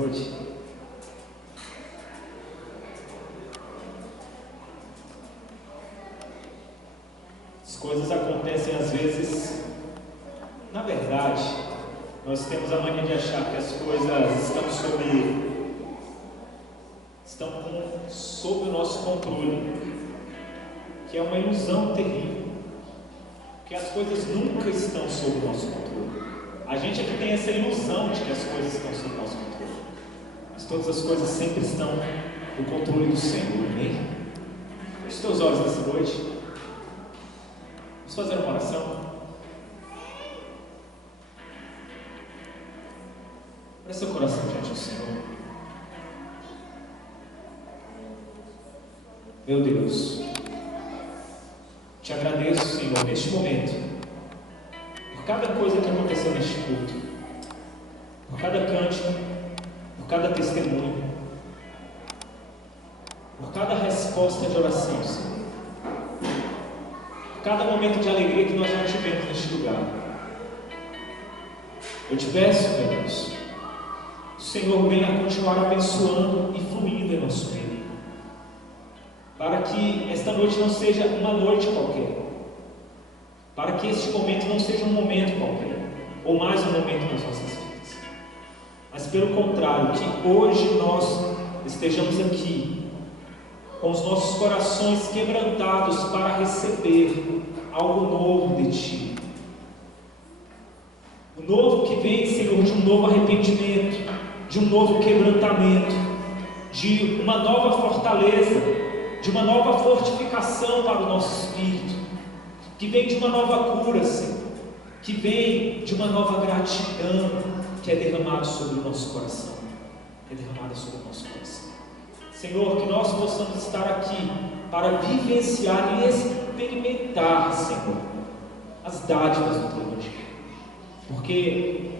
noite? As coisas acontecem às vezes. Na verdade, nós temos a mania de achar que as coisas estão sob o nosso controle, que é uma ilusão terrível, que as coisas nunca estão sob o nosso controle. A gente é que tem essa ilusão de que as coisas estão sob o nosso controle, mas todas as coisas sempre estão no controle do Senhor, amém? Feche os teus olhos nessa noite. Vamos fazer uma oração. Presta seu coração diante do Senhor. Meu Deus, te agradeço, Senhor, neste momento, por cada coisa que aconteceu neste culto, por cada cântico, por cada testemunho, por cada resposta de oração, Senhor, por cada momento de alegria que nós já tivemos neste lugar. Eu te peço, meu Deus, o Senhor venha continuar abençoando e fluindo em nosso meio, para que esta noite não seja uma noite qualquer, para que este momento não seja um momento qualquer, ou mais um momento nas nossas vidas, mas pelo contrário, que hoje nós estejamos aqui com os nossos corações quebrantados para receber algo novo de Ti, o novo que vem, Senhor, de um novo arrependimento, de um novo quebrantamento, de uma nova fortaleza, de uma nova fortificação para o nosso espírito, que vem de uma nova cura, Senhor, que vem de uma nova gratidão que é derramada sobre o nosso coração, que é derramada sobre o nosso coração. Senhor, que nós possamos estar aqui para vivenciar e experimentar, Senhor, as dádivas do Teu Evangelho, porque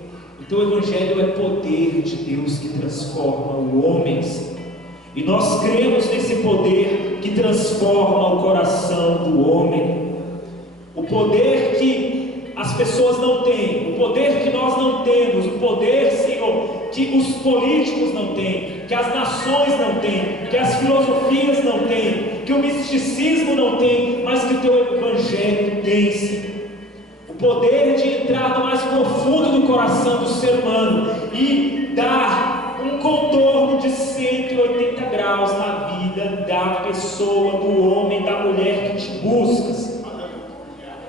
o Teu Evangelho é poder de Deus que transforma o homem, Senhor. E nós cremos nesse poder que transforma o coração do homem, o poder que as pessoas não têm, o poder que nós não temos, o poder, Senhor, que os políticos não têm, que as nações não têm, que as filosofias não têm, que o misticismo não tem, mas que o Teu Evangelho tem, Senhor. O poder de entrar no mais profundo do coração do ser humano e dar um contorno de 180 graus na vida da pessoa, do homem, da mulher que te busca.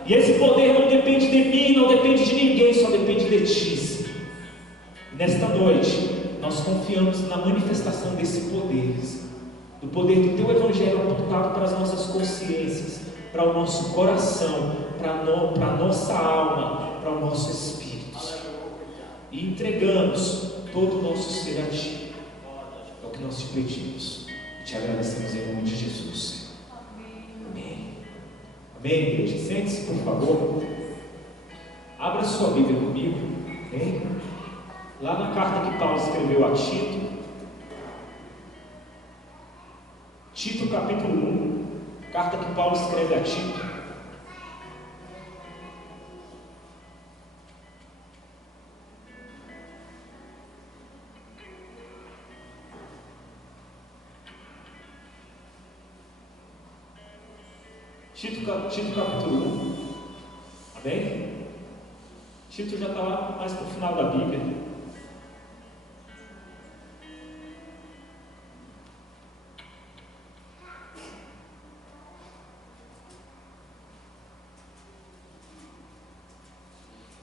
E esse poder não depende de mim, não depende de ninguém, só depende de Ti. Nesta noite, nós confiamos na manifestação desse poder, do poder do Teu Evangelho apontado para as nossas consciências, para o nosso coração, para a nossa alma, para o nosso espírito. E entregamos todo o nosso ser a Ti. É o que nós te pedimos. E te agradecemos em nome de Jesus. Amém. Amém, igreja. Sente-se, por favor. Abra sua Bíblia comigo. Amém? Lá na carta que Paulo escreveu a Tito. Tito capítulo 1. Carta que Paulo escreve a Tito. Tito capítulo 1, amém? Tito já está lá mais para o final da Bíblia.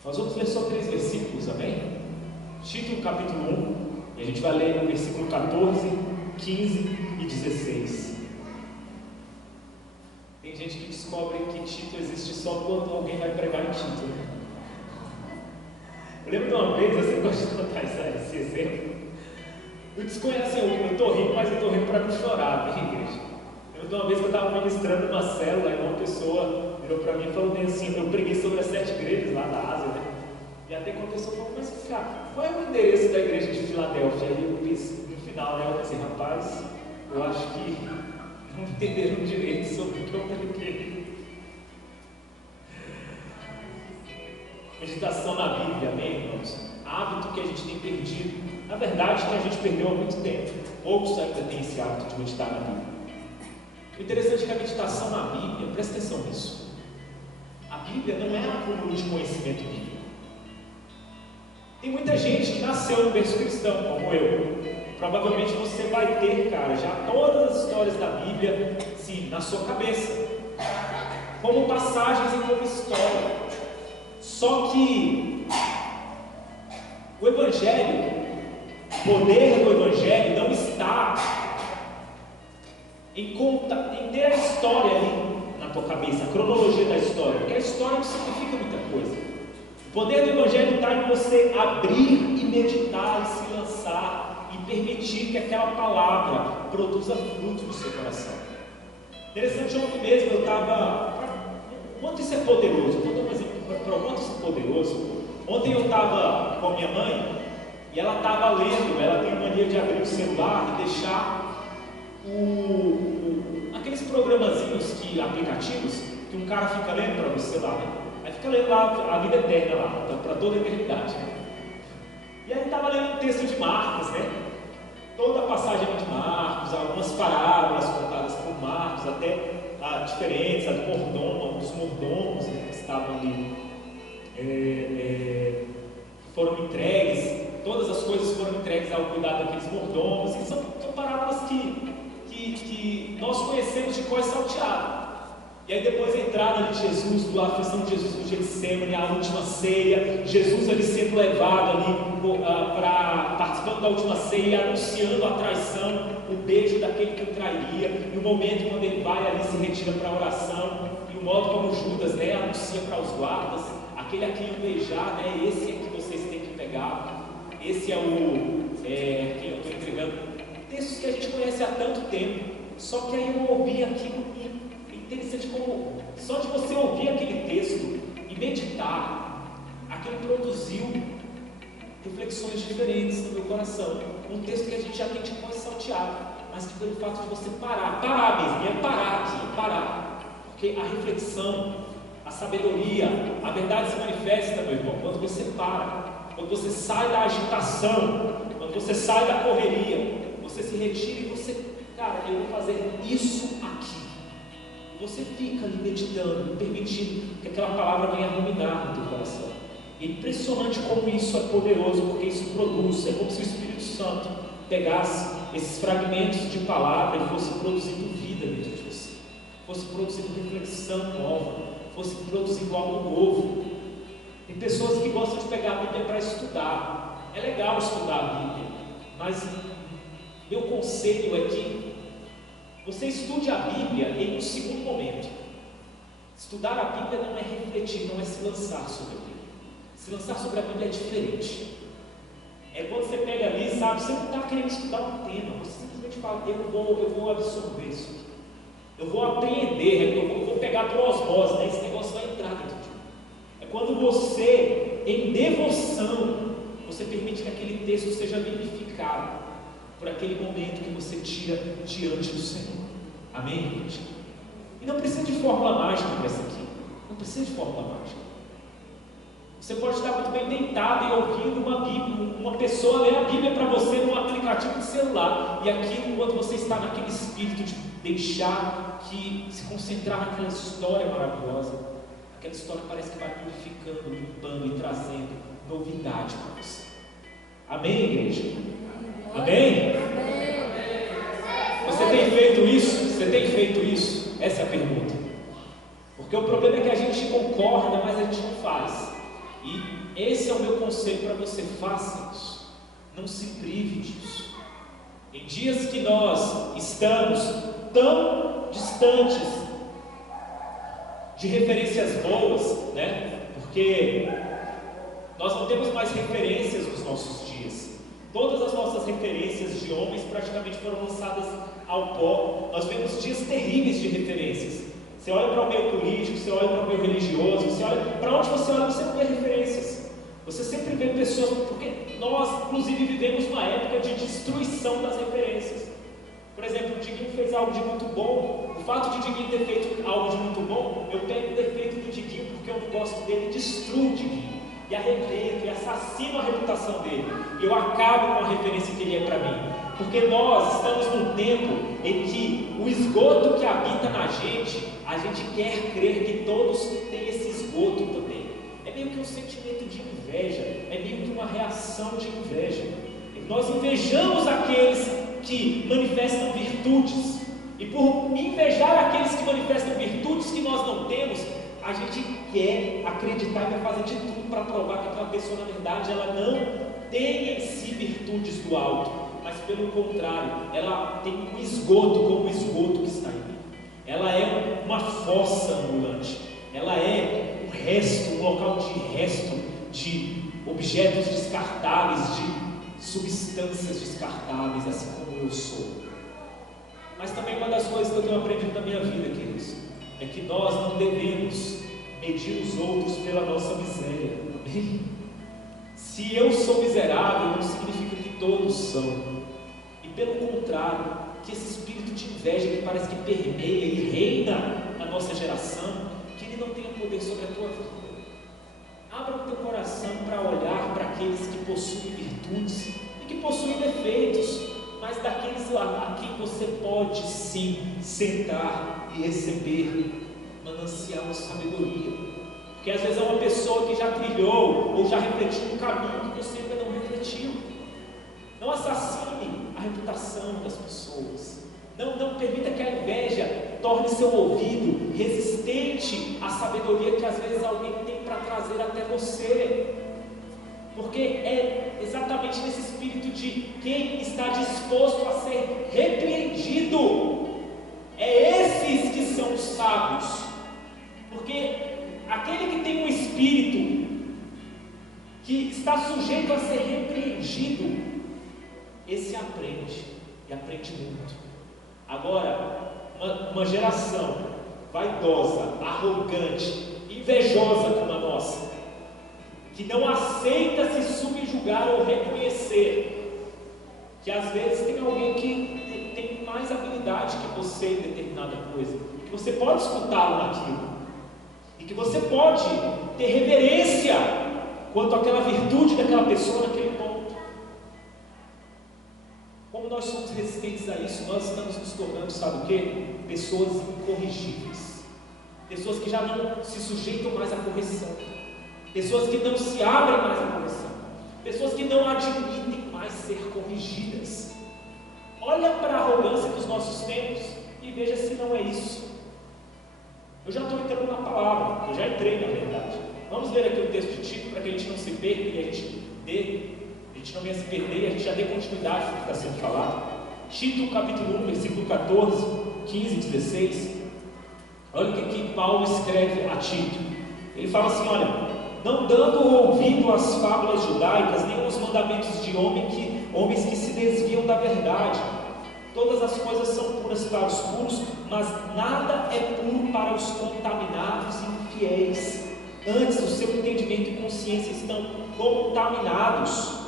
Nós vamos ler só 3 versículos, amém? Tito capítulo 1, e a gente vai ler o versículo 14, 15 e 16. Tem gente que descobre que Tito existe só quando alguém vai pregar em Tito. Eu lembro de uma vez, você gosta de contar esse exemplo. Eu desconheço, eu estou rindo, mas eu estou rindo para não chorar, bem, igreja. Eu lembro de uma vez que eu estava ministrando uma célula e uma pessoa virou para mim e falou bem assim, eu preguei sobre as 7 igrejas lá da Ásia, né? E até quando a pessoa falou, mas cara, qual é o endereço da igreja de Filadélfia? Aí eu disse, no final, né, eu disse, rapaz, eu acho que não entenderam direito sobre o que eu preguei. Meditação na Bíblia, amém, irmãos? Hábito que a gente tem perdido. Na verdade, que a gente perdeu há muito tempo. Poucos ainda têm esse hábito de meditar na Bíblia. O interessante é que a meditação na Bíblia, presta atenção nisso, a Bíblia não é acúmulo de conhecimento bíblico. Tem muita gente que nasceu no berço cristão, como eu. Provavelmente você vai ter, cara, já todas as histórias da Bíblia, sim, na sua cabeça, como passagens e como história. Só que o Evangelho, o poder do Evangelho não está em ter a história ali na tua cabeça, a cronologia da história, porque a história não significa muita coisa. O poder do Evangelho está em você abrir e meditar e se lançar e permitir que aquela palavra produza fruto no seu coração. Interessante, ontem mesmo eu estava... Quanto isso é poderoso? Vou dar um exemplo para o quanto isso é poderoso. Ontem eu estava com a minha mãe e ela estava lendo. Ela tem a mania de abrir o celular e deixar aqueles programazinhos, aplicativos, que um cara fica lendo para o celular, né? Aí fica lendo lá a vida eterna lá, para toda a eternidade. E aí estava lendo um texto de Marcos, né? Toda a passagem de Marcos, algumas parábolas contadas por Marcos, até diferentes, a do mordomo, dos mordomos, né, que estavam ali, foram entregues, todas as coisas foram entregues ao cuidado daqueles mordomos, e são parábolas que nós conhecemos de cor salteada. E aí depois a entrada de Jesus, a aflição de Jesus no Getsemane, a última ceia, Jesus ali sendo levado ali participando da última ceia, anunciando a traição, o beijo daquele que o trairia, e o momento quando ele vai ali se retira para a oração, e o modo como Judas, né, anuncia para os guardas, aquele a quem eu beijar, né, esse é que vocês têm que pegar, esse é quem eu estou entregando. Textos que a gente conhece há tanto tempo, só que aí eu ouvi aquilo e interessante como só de você ouvir aquele texto e meditar, aquilo produziu reflexões diferentes no meu coração. Um texto que a gente já tem de cor salteado, mas que pelo fato de você parar mesmo, parar, porque a reflexão, a sabedoria, a verdade se manifesta, meu irmão, quando você para, quando você sai da agitação, quando você sai da correria, você se retira e você, cara, eu vou fazer isso aqui. Você fica ali meditando, permitindo que aquela palavra venha ruminar no teu coração. E é impressionante como isso é poderoso, porque isso produz, é como se o Espírito Santo pegasse esses fragmentos de palavra e fosse produzindo vida dentro de você, fosse produzindo reflexão nova, fosse produzindo algo novo. Tem pessoas que gostam de pegar a Bíblia para estudar. É legal estudar a Bíblia, mas meu conselho é que você estude a Bíblia em um segundo momento. Estudar a Bíblia não é refletir, não é se lançar sobre a Bíblia. Se lançar sobre a Bíblia é diferente. É quando você pega ali, sabe, você não está querendo estudar um tema, você simplesmente fala, eu vou absorver isso aqui. Eu vou apreender, eu vou pegar por osmose, né? Esse negócio vai entrar dentro de mim. É quando você, em devoção, você permite que aquele texto seja vivificado por aquele momento que você tira diante do Senhor. Amém, gente? E não precisa de fórmula mágica para isso aqui. Não precisa de fórmula mágica. Você pode estar muito bem deitado e ouvindo uma Bíblia, uma pessoa ler a Bíblia para você num aplicativo de celular, e aquilo, enquanto você está naquele espírito de deixar que se concentrar naquela história maravilhosa, aquela história parece que vai purificando, limpando e trazendo novidade para você. Amém, igreja? Amém? Você tem feito isso? Você tem feito isso? Essa é a pergunta. Porque o problema é que a gente concorda, mas a gente não faz. E esse é o meu conselho para você: faça isso. Não se prive disso. Em dias que nós estamos tão distantes de referências boas, né? Porque nós não temos mais referências nos nossos dias. Todas as nossas referências de homens praticamente foram lançadas ao pó. Nós vemos dias terríveis de referências. Você olha para o meio político, você olha para o meio religioso, você olha para onde você olha, você não vê referências. Você sempre vê pessoas, porque nós inclusive vivemos uma época de destruição das referências. Por exemplo, o Diguinho fez algo de muito bom. O fato de Diguinho ter feito algo de muito bom, eu pego o defeito do Diguinho porque eu não gosto dele e destruo o Diguinho. e arrebento e assassino a reputação dele. Eu acabo com a referência que ele é para mim. Porque nós estamos num tempo em que o esgoto que habita na gente, a gente quer crer que todos têm esse esgoto também. É meio que um sentimento de inveja, é meio que uma reação de inveja. Nós invejamos aqueles que manifestam virtudes, e por invejar aqueles que manifestam virtudes que nós não temos, a gente quer acreditar e vai fazer de tudo para provar que aquela pessoa, na verdade, ela não tem em si virtudes do alto, mas pelo contrário, ela tem um esgoto como o esgoto que está em mim. Ela é uma fossa ambulante, ela é um resto, um local de resto de objetos descartáveis, de substâncias descartáveis, assim como eu sou. Mas também uma das coisas que eu tenho aprendido na minha vida, queridos, é que nós não devemos medir os outros pela nossa miséria. Amém? Se eu sou miserável, não significa que todos são. E pelo contrário, que esse espírito de inveja que parece que permeia e reina na nossa geração, que ele não tenha poder sobre a tua vida. Abra o teu coração para olhar para aqueles que possuem virtudes e que possuem defeitos, mas daqueles a quem você pode sim sentar e receber manancial de sabedoria. Porque às vezes é uma pessoa que já trilhou ou já refletiu um caminho que você ainda não refletiu. Não assassine a reputação das pessoas. Não permita que a inveja torne seu ouvido resistente à sabedoria que às vezes alguém tem para trazer até você. Porque é exatamente nesse espírito de quem está disposto a ser repreendido. É esses que são os sábios. Porque aquele que tem um espírito que está sujeito a ser repreendido, esse aprende, e aprende muito. Agora, uma geração vaidosa, arrogante, invejosa como a nossa, que não aceita se subjugar ou reconhecer que às vezes tem alguém que tem mais habilidade que você em determinada coisa, que você pode escutá-lo naquilo, e que você pode ter reverência quanto àquela virtude daquela pessoa naquele ponto. Como nós somos resistentes a isso, nós estamos nos tornando, sabe o quê? Pessoas incorrigíveis, pessoas que já não se sujeitam mais à correção, pessoas que não se abrem mais à correção, pessoas que não admitem mais ser corrigidas. Olha para a arrogância dos nossos tempos e veja se não é isso. Eu já estou entrando na palavra, eu já entrei na verdade. Vamos ler aqui o texto de Tito para que a gente não se perca e a gente não venha se perder e a gente já dê continuidade ao que está sendo falado. Tito capítulo 1, versículo 14, 15 e 16. Olha o que Paulo escreve a Tito. Ele fala assim: olha, não dando ouvido às fábulas judaicas, nem aos mandamentos de homens que se desviam da verdade. Todas as coisas são puras para os puros, mas nada é puro para os contaminados e infiéis. Antes, o seu entendimento e consciência estão contaminados.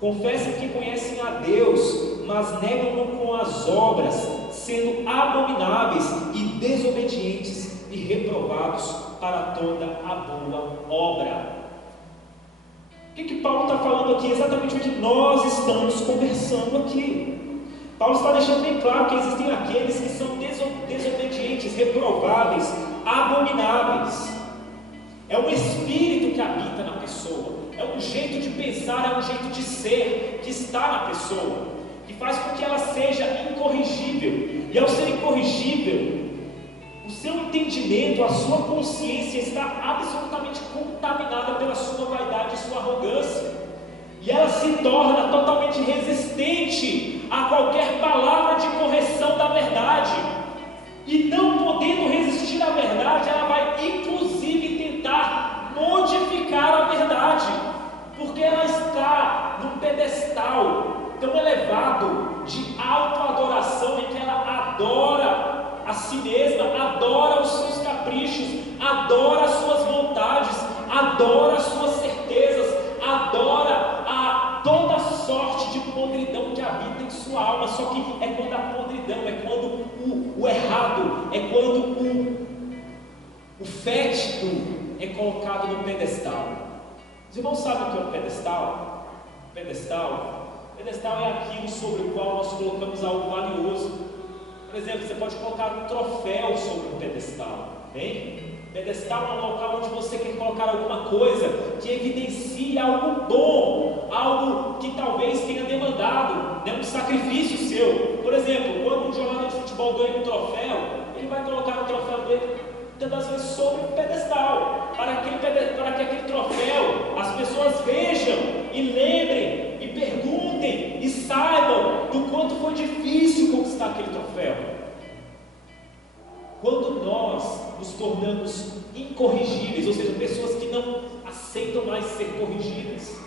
Confessem que conhecem a Deus, mas negam-no com as obras, sendo abomináveis e desobedientes e reprovados para toda a boa obra. O que Paulo está falando aqui? Exatamente o que nós estamos conversando aqui. Paulo está deixando bem claro que existem aqueles que são desobedientes, reprováveis, abomináveis. É um espírito que habita na pessoa, é um jeito de pensar, é um jeito de ser que está na pessoa, que faz com que ela seja incorrigível. E ao ser incorrigível, o seu entendimento, a sua consciência está absolutamente contaminada pela sua vaidade e sua arrogância. E ela se torna totalmente resistente a qualquer palavra de correção da verdade. E não podendo resistir à verdade, ela vai inclusive tentar modificar a verdade, porque ela está num pedestal tão elevado de autoadoração, em que ela adora a si mesma, adora os seus caprichos, adora as suas vontades, adora as suas certezas, adora toda sorte de podridão que habita em sua alma. Só que é quando a podridão, é quando o errado, é quando o fétido é colocado no pedestal. Os irmãos sabem o que é um pedestal? Pedestal é aquilo sobre o qual nós colocamos algo valioso. Por exemplo, você pode colocar um troféu sobre um pedestal, bem? Pedestal é um local onde você quer colocar alguma coisa que evidencie algo bom, algo que talvez tenha demandado, né, um sacrifício seu. Por exemplo, quando um jogador de futebol ganha um troféu, ele vai colocar o troféu dele muitas das vezes sobre um pedestal, para que aquele troféu as pessoas vejam e lembrem e perguntem e saibam do quanto foi difícil conquistar aquele troféu. Quando nós nos tornamos incorrigíveis, ou seja, pessoas que não aceitam mais ser corrigidas,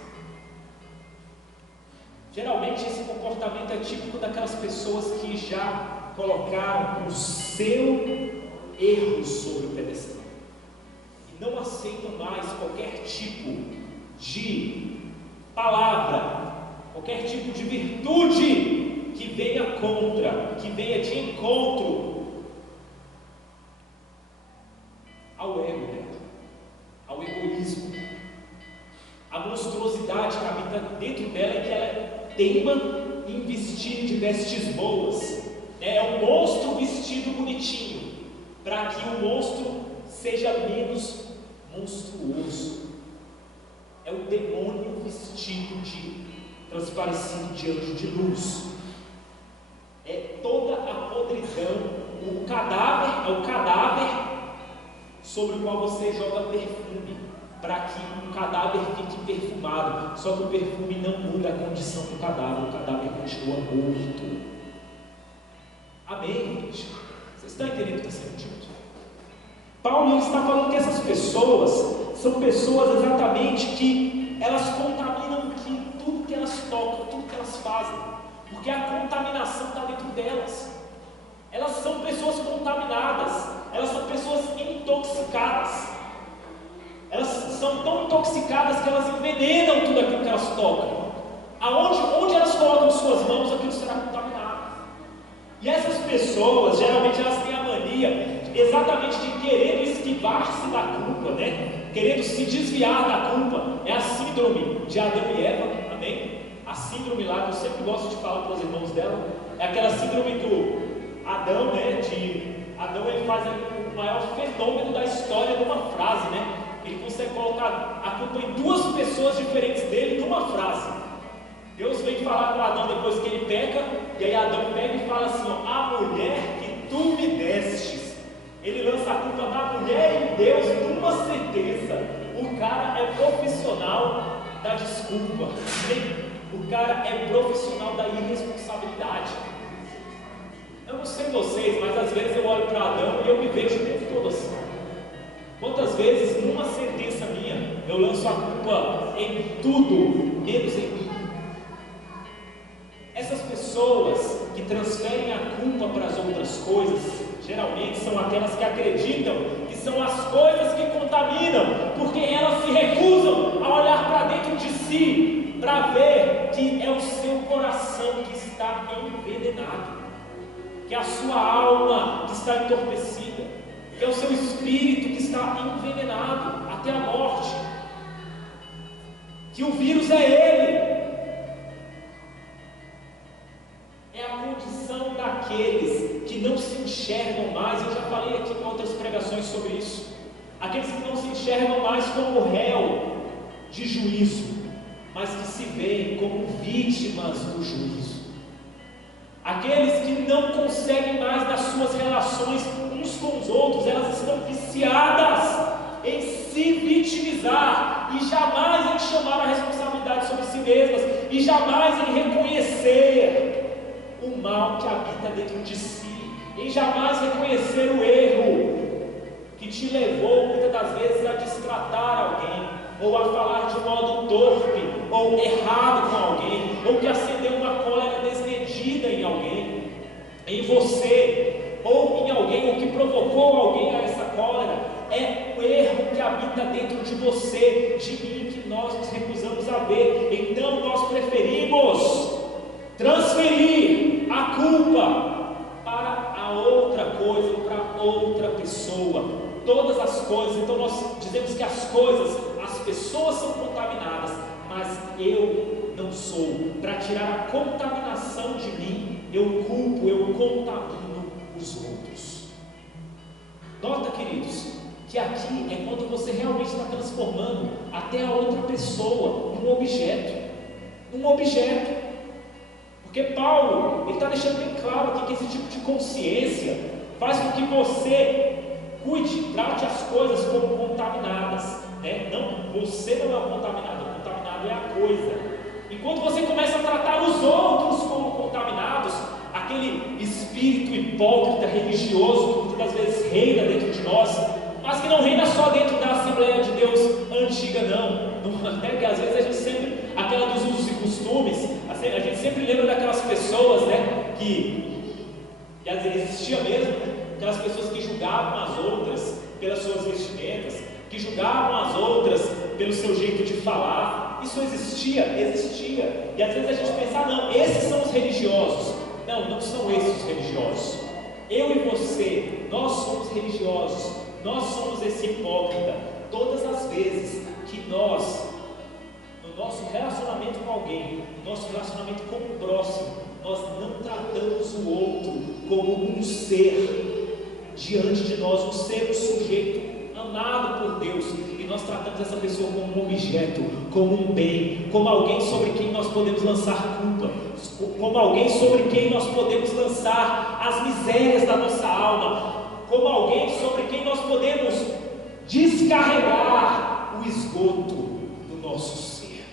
geralmente esse comportamento é típico daquelas pessoas que já colocaram o seu erro sobre o pedestal e não aceitam mais qualquer tipo de palavra, qualquer tipo de virtude que venha contra, que venha de encontro ao ego dela, ao egoísmo, a monstruosidade que habita dentro dela, e que ela teima em vestir de vestes boas. É um monstro vestido bonitinho, para que o monstro seja menos monstruoso. É o demônio vestido de transparecido de anjo de luz. É toda a podridão, o cadáver sobre o qual você joga perfume, para que o cadáver fique perfumado. Só que o perfume não muda a condição do cadáver, o cadáver continua morto. Amém, gente? Vocês estão entendendo o que está sendo dito? Paulo está falando que essas pessoas são pessoas exatamente que elas contaminam tudo que elas tocam, tudo que elas fazem, porque a contaminação está dentro delas. Elas são pessoas contaminadas, elas são pessoas intoxicadas. Elas são tão intoxicadas que elas envenenam tudo aquilo que elas tocam. Onde elas colocam suas mãos, aquilo será contaminado. E essas pessoas, geralmente elas têm a mania exatamente de querer esquivar-se da culpa, né? Querendo se desviar da culpa. É a síndrome de Adão e Eva, amém? A síndrome lá, que eu sempre gosto de falar para os irmãos dela, é aquela síndrome do Adão, né? Adão, ele faz o maior fenômeno da história numa frase, né? Ele consegue colocar a culpa em duas pessoas diferentes dele numa frase. Deus vem falar com Adão depois que ele peca, e aí Adão pega e fala assim, ó, a mulher que tu me destes. Ele lança a culpa na mulher e em Deus numa certeza. O cara é profissional da desculpa, o cara é profissional da irresponsabilidade. Eu não sei vocês, mas às vezes eu olho para Adão e eu me vejo o tempo todo assim. Quantas vezes, numa sentença minha, eu lanço a culpa em tudo, menos em mim? Essas pessoas que transferem a culpa para as outras coisas, geralmente são aquelas que acreditam que são as coisas que contaminam, porque elas se recusam a olhar para dentro de si, para ver que é o seu coração que está envenenado, que é a sua alma que está entorpecida, que é o seu espírito que está envenenado até a morte, que o vírus é ele. É a condição daqueles que não se enxergam mais. Eu já falei aqui em outras pregações sobre isso. Aqueles que não se enxergam mais como réu de juízo, mas que se veem como vítimas do juízo. Aqueles que não conseguem mais nas suas relações uns com os outros, elas estão viciadas em se vitimizar e jamais em chamar a responsabilidade sobre si mesmas, e jamais em reconhecer o mal que habita dentro de si, em jamais reconhecer o erro que te levou muitas das vezes a destratar alguém, ou a falar de modo torpe ou errado com alguém, ou que acendeu uma cólera desmedida em alguém, em você, ou em alguém, ou que provocou alguém a essa cólera. É o erro que habita dentro de você, de mim, que nós nos recusamos a ver. Então nós preferimos transferir a culpa para a outra coisa, para outra pessoa, todas as coisas. Então nós dizemos que as coisas, as pessoas são contaminadas, mas eu não sou. Para tirar a contaminação de mim, eu culpo, eu contamino os outros. Nota, queridos, que aqui é quando você realmente está transformando até a outra pessoa num objeto. Porque Paulo, ele está deixando bem claro aqui que esse tipo de consciência faz com que você cuide, trate as coisas como contaminadas, né? Não, você não é o contaminado é a coisa. E quando você começa a tratar os outros como contaminados, aquele espírito hipócrita, religioso, que muitas vezes reina dentro de nós, mas que não reina só dentro da Assembleia de Deus antiga, não. Até que às vezes a gente sempre, aquela dos usos e costumes, a gente sempre lembra daquelas pessoas, né, que às vezes existia mesmo, né, aquelas pessoas que julgavam as outras pelas suas vestimentas, que julgavam as outras pelo seu jeito de falar. Isso existia. E às vezes a gente pensa, não, esses são os religiosos. Não são esses os religiosos. Eu e você, nós somos religiosos, nós somos esse hipócrita. Todas as vezes que nós, no nosso relacionamento com alguém, no nosso relacionamento com o próximo, nós não tratamos o outro como um ser diante de nós, um ser, um sujeito amado por Deus, e nós tratamos essa pessoa como um objeto, como um bem, como alguém sobre quem nós podemos lançar culpa, como alguém sobre quem nós podemos lançar as misérias da nossa alma, como alguém sobre quem nós podemos descarregar o esgoto do nosso ser.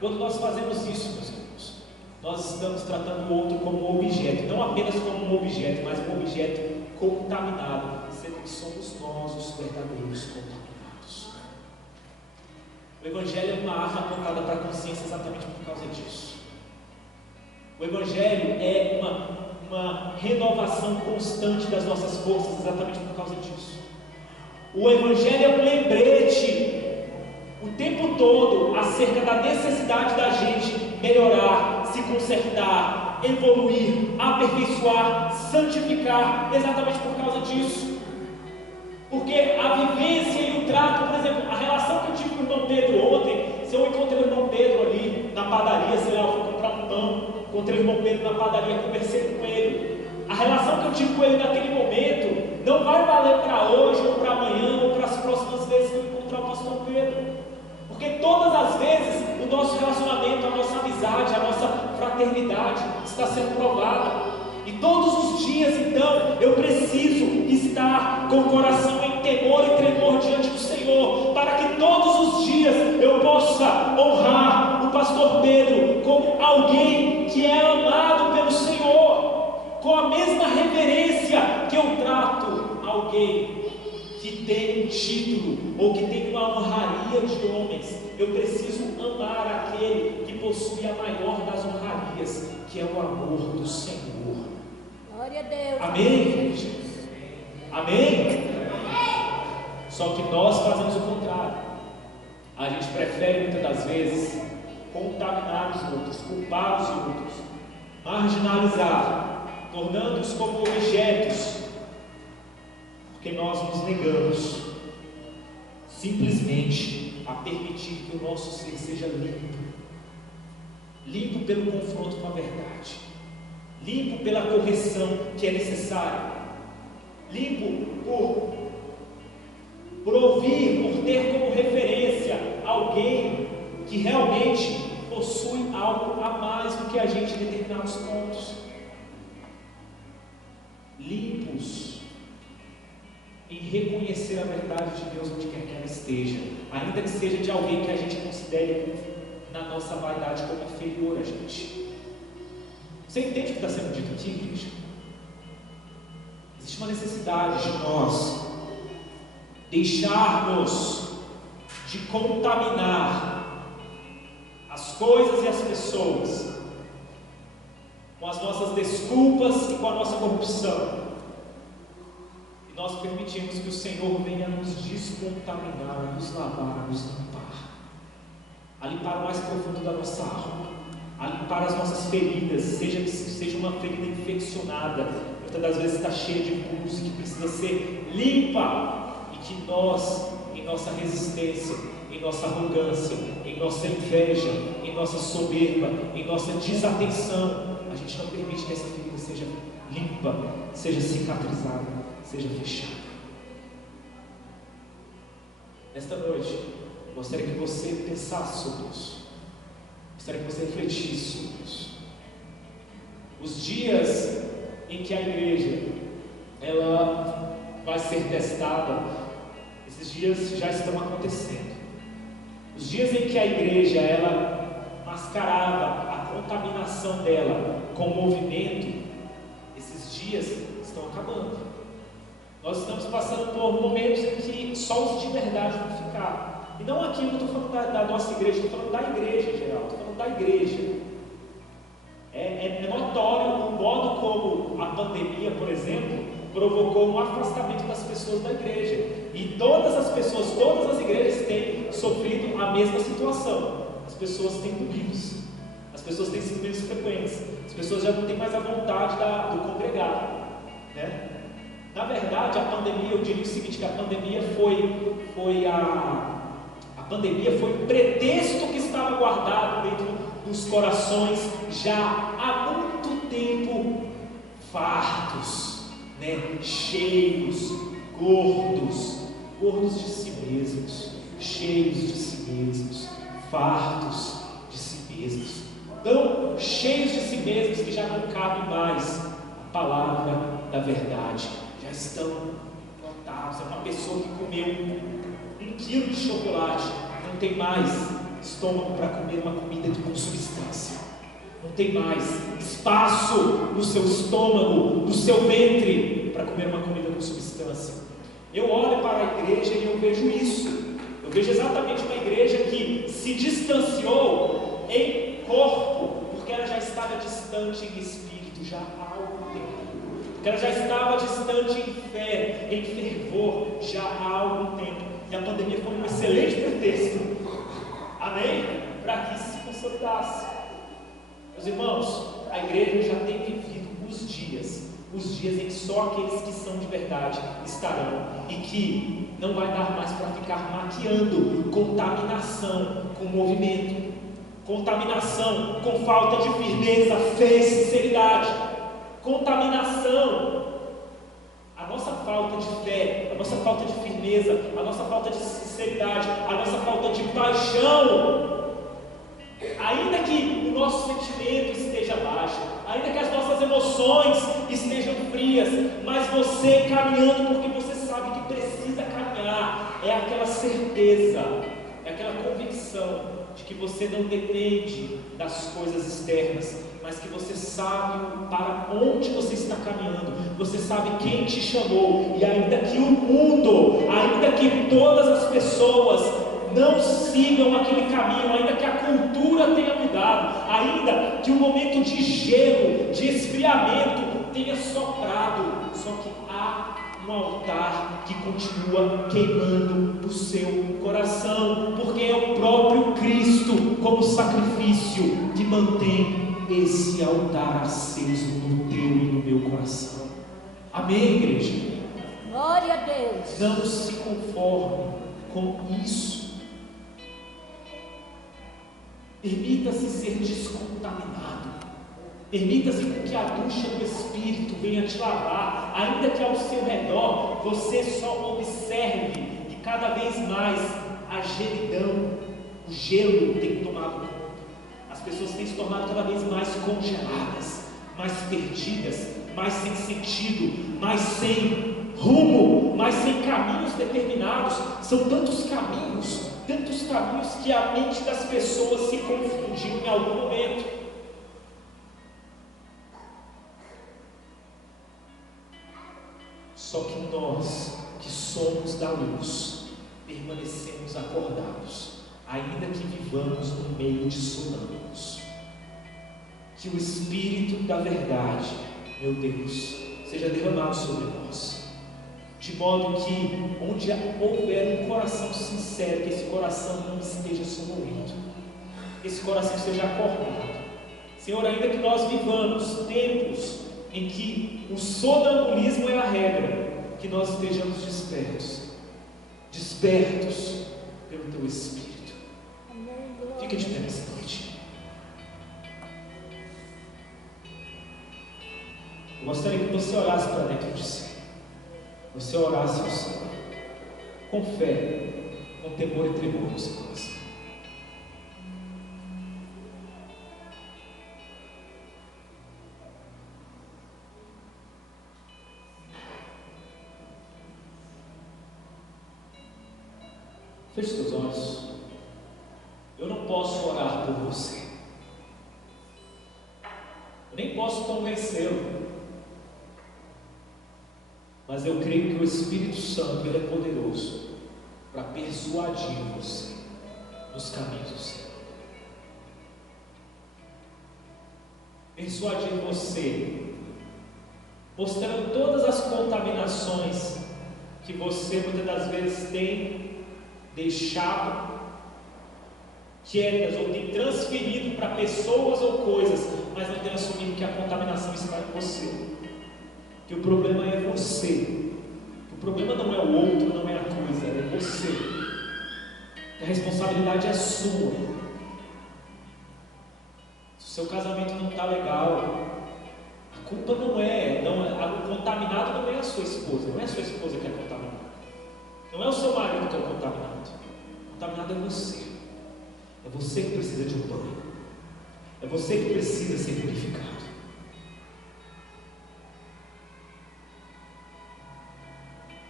Quando nós fazemos isso, meus irmãos, nós estamos tratando o outro como um objeto, não apenas como um objeto, mas um objeto contaminado, sendo que somos nós os verdadeiros contaminados. O Evangelho é uma arma apontada para a consciência exatamente por causa disso. O Evangelho é uma renovação constante das nossas forças exatamente por causa disso. O Evangelho é um lembrete o tempo todo acerca da necessidade da gente melhorar, se consertar, evoluir, aperfeiçoar, santificar, exatamente por causa disso. Porque a vivência e o trato, por exemplo, a relação que eu tive com o irmão Pedro ontem, se eu encontrei o irmão Pedro ali na padaria, sei lá, eu fui comprar um pão, encontrei o irmão Pedro na padaria, conversei com ele. A relação que eu tive com ele naquele momento não vai valer para hoje, ou para amanhã, ou para as próximas vezes que eu encontrar o pastor Pedro. Porque todas as vezes o nosso relacionamento, a nossa amizade, a nossa fraternidade está sendo provada. E todos os dias, então, eu preciso estar com o coração em temor e tremor diante do Senhor, para que todos os dias eu possa honrar o pastor Pedro como alguém que é amado pelo Senhor, com a mesma reverência que eu trato alguém que tem um título ou que tem uma honraria de homens. Eu preciso amar aquele que possui a maior das honrarias, que é o amor do Senhor. Glória a Deus. Amém? Amém? Só que nós fazemos o contrário. A gente prefere muitas das vezes contaminar os outros, culpar os outros, marginalizar, tornando-os como objetos, porque nós nos negamos simplesmente a permitir que o nosso ser seja limpo pelo confronto com a verdade, limpo pela correção que é necessária, limpo por ouvir, por ter como referência alguém que realmente possui algo a mais do que a gente em determinados pontos, limpos em reconhecer a verdade de Deus onde quer que ela esteja, ainda que seja de alguém que a gente considere na nossa vaidade como inferior a gente. Você entende o que está sendo dito aqui, igreja? Existe uma necessidade de nós deixarmos de contaminar as coisas e as pessoas com as nossas desculpas e com a nossa corrupção, e nós permitimos que o Senhor venha nos descontaminar, nos lavar, nos limpar, a limpar o mais profundo da nossa alma, a limpar as nossas feridas, seja que seja uma ferida infeccionada. Eu muitas das vezes está cheia de pus, que precisa ser limpa, e que nós, em nossa resistência, em nossa arrogância, em nossa inveja, em nossa soberba, em nossa desatenção, a gente não permite que essa ferida seja limpa, seja cicatrizada, seja fechada. Nesta noite, eu gostaria que você pensasse sobre isso, gostaria que você refletisse sobre isso. Os dias em que a igreja ela vai ser testada, esses dias já estão acontecendo. Os dias em que a igreja ela mascarava a contaminação dela com o movimento, esses dias estão acabando. Nós estamos passando por momentos em que só os de verdade vão ficar. E não aqui, eu não estou falando da nossa igreja, estou falando da igreja em geral, estou falando da igreja. É notório o modo como a pandemia, por exemplo, provocou um afastamento das pessoas da igreja. E todas as pessoas, todas as igrejas têm sofrido a mesma situação. As pessoas têm dormido, as pessoas têm sido menos frequentes, as pessoas já não têm mais a vontade do congregar, né? Na verdade, a pandemia, eu diria o seguinte, que a pandemia a pandemia foi o pretexto que estava guardado dentro dos corações já há muito tempo fartos, né? Cheios, gordos de si mesmos, cheios de si mesmos, fartos de si mesmos, tão cheios de si mesmos que já não cabe mais a palavra da verdade, já estão lotados. É uma pessoa que comeu 1 quilo de chocolate, não tem mais estômago para comer uma comida com substância, não tem mais espaço no seu estômago, no seu ventre, para comer uma comida com substância. Eu olho para a igreja e eu vejo isso. Eu vejo exatamente uma igreja que se distanciou em corpo, porque ela já estava distante em espírito já há algum tempo, porque ela já estava distante em fé, em fervor já há algum tempo. E a pandemia foi um excelente pretexto, amém? Para que isso se consolidasse. Meus irmãos, a igreja já tem vivido os dias em que só aqueles que são de verdade estarão, e que não vai dar mais para ficar maquiando contaminação com movimento, contaminação com falta de firmeza, fé e sinceridade, contaminação. A nossa falta de fé, a nossa falta de firmeza, a nossa falta de sinceridade, a nossa falta de paixão, ainda que o nosso sentimento esteja baixo, ainda que as nossas emoções estejam frias, mas você caminhando porque você sabe que precisa caminhar, é aquela certeza, é aquela convicção de que você não depende das coisas externas, mas que você sabe para onde você está caminhando, você sabe quem te chamou, e ainda que o mundo, ainda que todas as pessoas não sigam aquele caminho, ainda que a cultura tenha mudado, ainda que o momento de gelo, de esfriamento tenha soprado, só que há um altar que continua queimando o seu coração, porque é o próprio Cristo como sacrifício que mantém esse altar aceso no teu e no meu coração. Amém, igreja? Glória a Deus. Não se conforme com isso. Permita-se ser descontaminado. Permita-se que a ducha do Espírito venha te lavar, ainda que ao seu redor você só observe que cada vez mais a gelidão, o gelo tem tomado conta. As pessoas têm se tornado cada vez mais congeladas, mais perdidas, mais sem sentido, mais sem rumo, mais sem caminhos determinados. São tantos caminhos que a mente das pessoas se confundiu em algum momento. Só que nós, que somos da luz, permanecemos acordados, ainda que vivamos no meio de sonâmbulos. Que o Espírito da verdade, meu Deus, seja derramado sobre nós, de modo que onde houver um coração sincero, que esse coração não esteja sonolento, que esse coração esteja acordado. Senhor, ainda que nós vivamos tempos em que o sonambulismo é a regra, que nós estejamos despertos pelo Teu Espírito. Fica de pé nessa noite. Eu gostaria que você orasse para dentro de si. Você orasse ao Senhor com fé, com temor e tremor no seu coração. Feche seus olhos. Eu não posso orar por você. Eu nem posso convencê-lo. Mas eu creio que o Espírito Santo, ele é poderoso para persuadir você nos caminhos do Senhor. Persuadir você, mostrando todas as contaminações que você muitas das vezes tem deixado quietas ou tem transferido para pessoas ou coisas, mas não tem assumido que a contaminação está em você. Que o problema é você. Que o problema não é o outro, não é a coisa, é você. Que a responsabilidade é sua. Se o seu casamento não está legal, a culpa não é, o contaminado não é a sua esposa, não é a sua esposa que é contaminada. Não é o seu marido que é o contaminado. O contaminado é você. É você que precisa de um banho. É você que precisa ser purificado.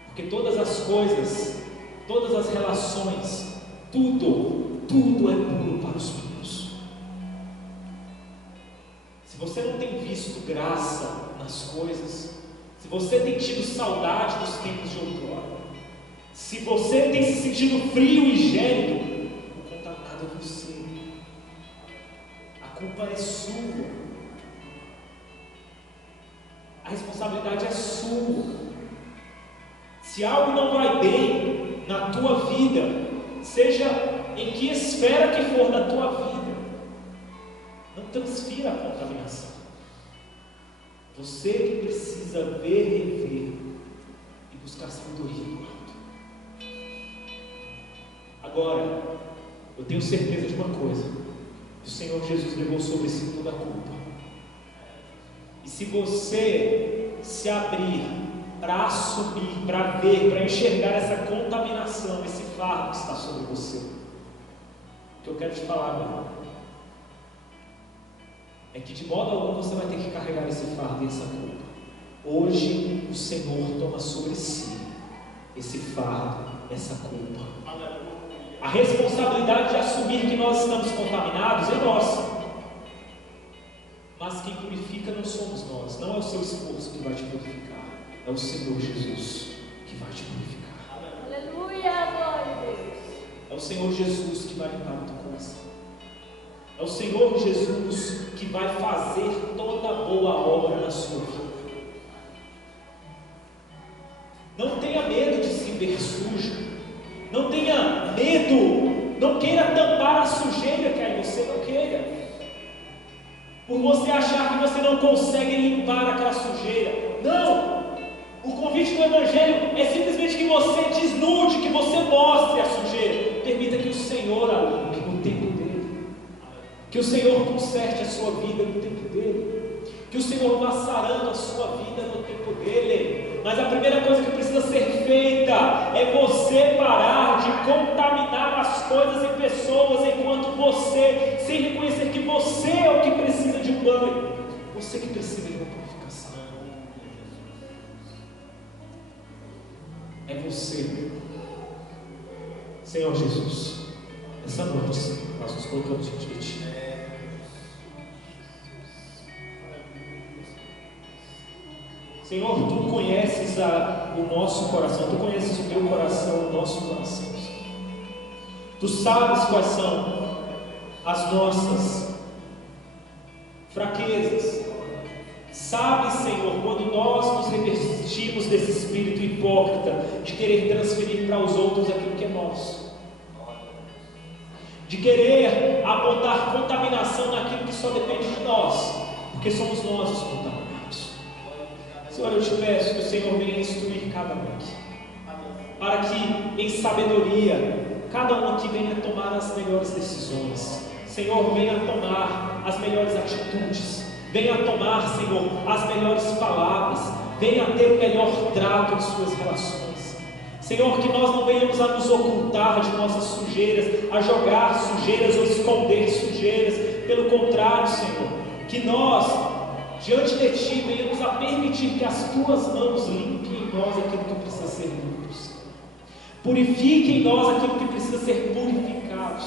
Porque todas as coisas, todas as relações, tudo é puro para os puros. Se você não tem visto graça nas coisas, se você tem tido saudade dos tempos de outrora, se você tem se sentido frio e gélido, o contaminado é você. A culpa é sua. A responsabilidade é sua. Se algo não vai bem na tua vida, seja em que esfera que for da tua vida, não transfira a contaminação. Você que precisa ver, rever e buscar sabedoria do alto. Agora, eu tenho certeza de uma coisa: que o Senhor Jesus levou sobre si toda a culpa. E se você se abrir para assumir, para ver, para enxergar essa contaminação, esse fardo que está sobre você, o que eu quero te falar, meu irmão, é que de modo algum você vai ter que carregar esse fardo e essa culpa. Hoje o Senhor toma sobre si esse fardo, essa culpa. A responsabilidade de assumir que nós estamos contaminados é nossa. Mas quem purifica não somos nós, não é o seu esforço que vai te purificar, é o Senhor Jesus que vai te purificar. Aleluia, glória a Deus. É o Senhor Jesus que vai limpar o teu coração. É o Senhor Jesus que vai fazer toda boa obra na sua vida. Não tenha medo de se ver sujo. Não tenha medo. Não queira tampar a sujeira que há em você. Não queira. Por você achar que você não consegue limpar aquela sujeira. Não. O convite do Evangelho é simplesmente que você desnude, que você mostre a sujeira. Permita que o Senhor a limpe no tempo dele. Que o Senhor conserte a sua vida no tempo dele. Que o Senhor vá sarando a sua vida no tempo dele. Mas a primeira coisa que precisa ser feita é você parar de contaminar as coisas e pessoas enquanto você, sem reconhecer que você é o que precisa de um banho. Você que precisa de uma purificação. É você. Senhor Jesus, essa noite, Senhor, nós nos colocamos diante de Ti. Senhor, Tu conheces o nosso coração, Tu conheces o meu coração, o nosso coração, Senhor. Tu sabes quais são as nossas fraquezas. Sabes, Senhor, quando nós nos revestimos desse espírito hipócrita de querer transferir para os outros aquilo que é nosso, de querer apontar contaminação naquilo que só depende de nós, porque somos nós os contaminados. Senhor, eu te peço que o Senhor venha instruir cada um aqui, para que em sabedoria cada um aqui venha tomar as melhores decisões. Senhor, venha tomar as melhores atitudes, venha tomar, Senhor, as melhores palavras, venha ter o melhor trato de suas relações. Senhor, que nós não venhamos a nos ocultar de nossas sujeiras, a jogar sujeiras ou esconder sujeiras. Pelo contrário, Senhor, que nós, diante de Ti, venhamos a permitir que as Tuas mãos limpem em nós aquilo que precisa ser limpo. Purifique em nós aquilo que precisa ser purificado,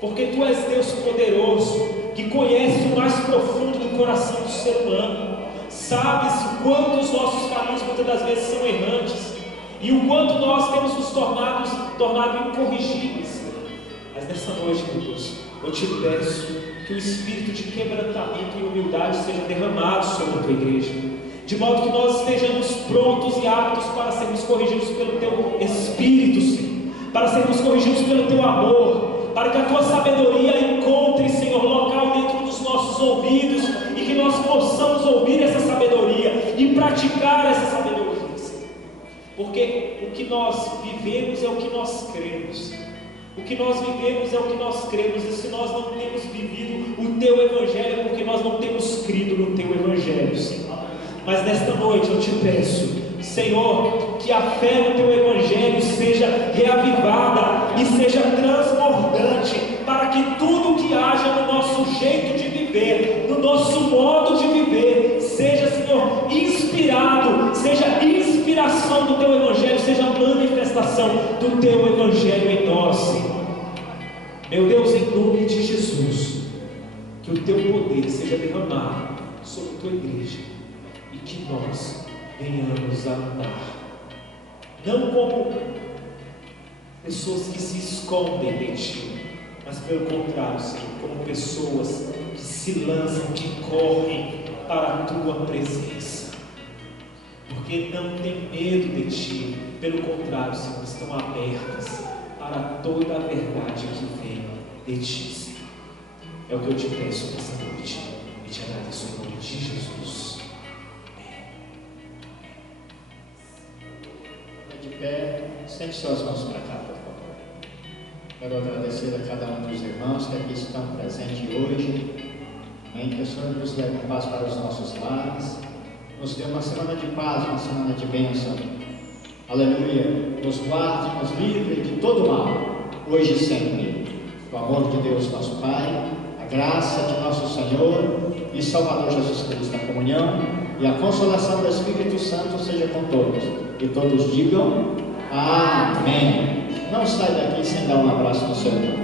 porque Tu és Deus poderoso, que conhece o mais profundo do coração do ser humano. Sabes o quanto os nossos caminhos muitas das vezes são errantes, e o quanto nós temos nos tornado incorrigíveis. Mas nessa noite, meu Deus, eu te peço que o espírito de quebrantamento e humildade seja derramado sobre a Tua igreja, de modo que nós estejamos prontos e aptos para sermos corrigidos pelo Teu Espírito, Senhor, para sermos corrigidos pelo Teu amor, para que a Tua sabedoria encontre, Senhor, local dentro dos nossos ouvidos, e que nós possamos ouvir essa sabedoria e praticar essa sabedoria, Senhor. Porque o que nós vivemos é o que nós cremos. O que nós vivemos é o que nós cremos, e se nós não temos vivido o Teu Evangelho, é porque nós não temos crido no Teu Evangelho, Senhor. Mas nesta noite eu te peço, Senhor, que a fé no Teu Evangelho seja reavivada e seja transbordante, para que tudo que haja no nosso jeito de viver, no nosso modo de viver, seja, Senhor, inspirado, seja inspiração do Teu Evangelho, seja manifestação do Teu Evangelho em nós, Senhor. Meu Deus, em nome de Jesus, que o Teu poder seja derramado sobre a Tua igreja, e que nós venhamos a andar, não como pessoas que se escondem de Ti, mas pelo contrário, Senhor, como pessoas que se lançam, que correm para a Tua presença, porque não tem medo de Ti, pelo contrário, Senhor, estão abertas para toda a verdade que vem de Ti, Senhor. É o que eu te peço nessa noite, e te agradeço em nome de Jesus. De pé, estende suas mãos para cá, por favor. Quero agradecer a cada um dos irmãos que aqui estão presentes hoje. Amém. Que o Senhor nos leve em paz para os nossos lares, nos dê uma semana de paz, uma semana de bênção. Aleluia. Nos guarde, nos livre de todo mal, hoje e sempre. O amor de Deus, nosso Pai, a graça de nosso Senhor e Salvador Jesus Cristo, a comunhão e a consolação do Espírito Santo seja com todos. E todos digam amém. Não sai daqui sem dar um abraço no seu irmão.